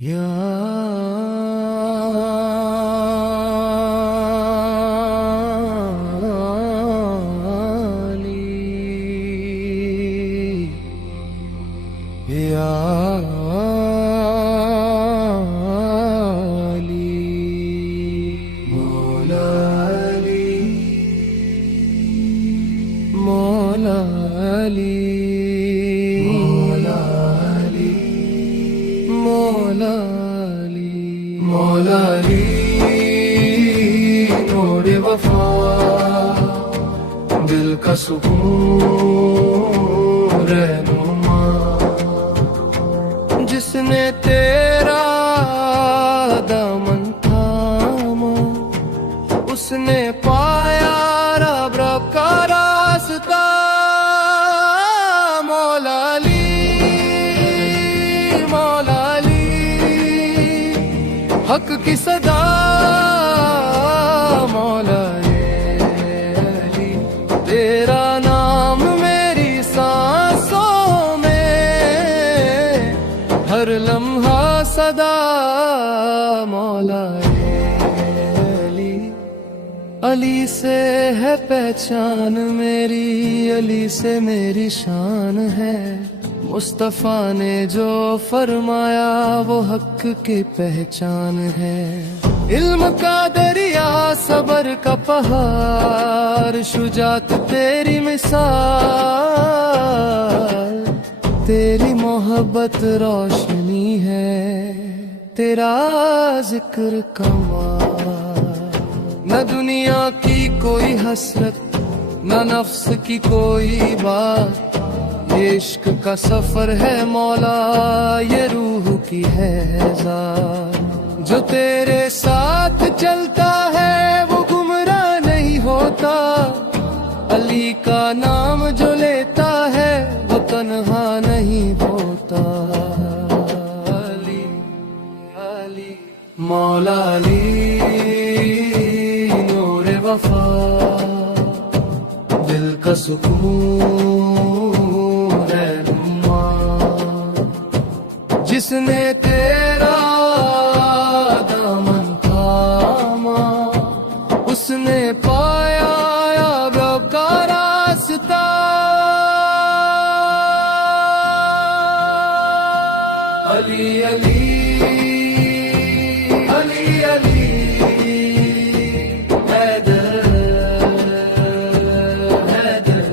या अली, या अली, मौला अली, मौला अली, मौला अली, मौला अली, मौला अली, नूरे वफा, दिल का सुकून रहनुमा, जिसने तेरा दामन थामा, उसने पाया रब रब का रास्ता। मौला अली, मौला अली, हक की सदा। मौला अली, तेरा नाम मेरी सांसों में, हर लम्हा सदा। मौला अली, अली से है पहचान मेरी, अली से मेरी शान है। मुस्तफा ने जो फरमाया वो हक की पहचान है। इल्म का दरिया, सबर का पहाड़, शुजात तेरी मिसाल। तेरी मोहब्बत रोशनी है, तेरा जिक्र कमाल। न दुनिया की कोई हसरत, न नफ्स की कोई बात, ये इश्क का सफर है मौला, ये रूह की है ज़ात। जो तेरे साथ चलता है वो गुमराह नहीं होता, अली का नाम जो लेता है वो तन्हा नहीं होता। अली, अली, मौला अली, नूरे वफा, दिल का सुकून रहनुमा, जिसने तेरा दामन थामा, उसने पाया रब का रास्ता। अली अली, अली अली, हैदर हैदर,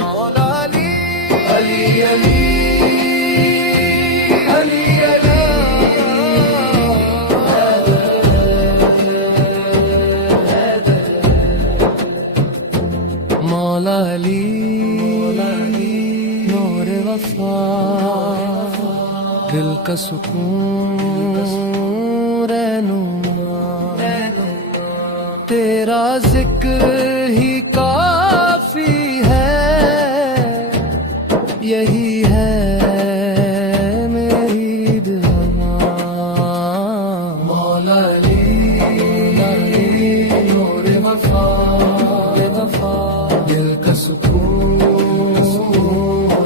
मौला अली, अली अली, अली अली, मौला अली, नूरे वफा, दिल का सुकून रहनुमा, तेरा जिक्र ही काफी है, यही है मेरी दुआ। मौला अली, नूरे वफा, दिल का सुकून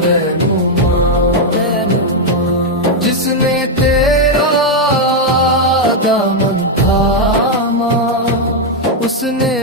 रहनुमा, जिसने तेरा दामन थामा, उसने